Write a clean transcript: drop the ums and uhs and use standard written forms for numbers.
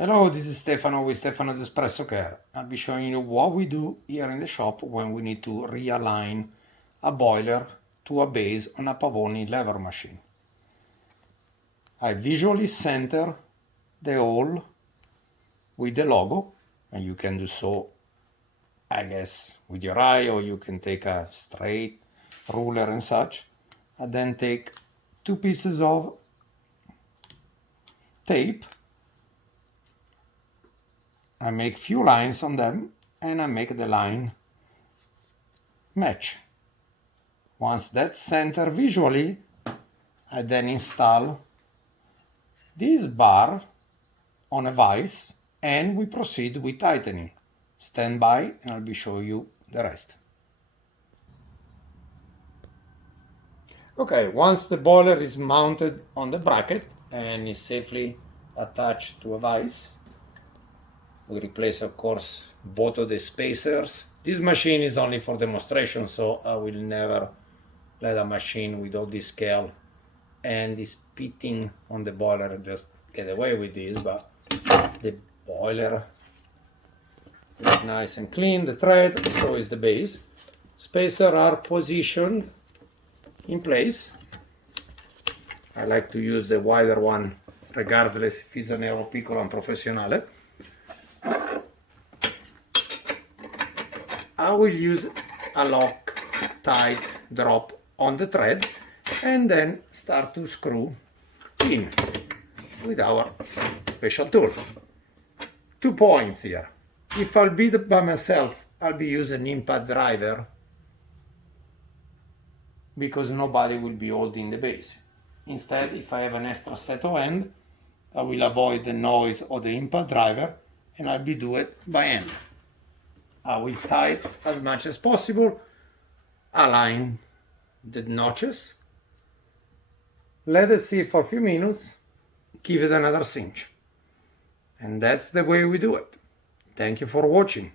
Hello, this is Stefano with Stefano's Espresso Care. I'll be showing you what we do here in the shop when we need to realign a boiler to a base on a Pavoni lever machine. I visually center the hole with the logo, and you can do so, I guess, with your eye, or you can take a straight ruler and such, and then take two pieces of tape. I make few lines on them and I make the line match. Once that's centered visually, I then install this bar on a vise and we proceed with tightening. Stand by and I'll be showing you the rest. Okay, once the boiler is mounted on the bracket and is safely attached to a vise, we replace, of course, both of the spacers. This machine is only for demonstration, so I will never let a machine with all this scale and this pitting on the boiler just get away with this, but the boiler is nice and clean, the thread, so is the base. Spacers are positioned in place. I like to use the wider one regardless if it's an Euro Piccolo and Professionale. I will use a lock tight drop on the thread and then start to screw in with our special tool. 2 points here. If I'll be by myself, I'll be using impact driver because nobody will be holding the base. Instead, if I have an extra set of hand, I will avoid the noise of the impact driver and I'll be do it by hand. I will tight as much as possible, align the notches, let it sit for a few minutes, give it another cinch. And that's the way we do it. Thank you for watching.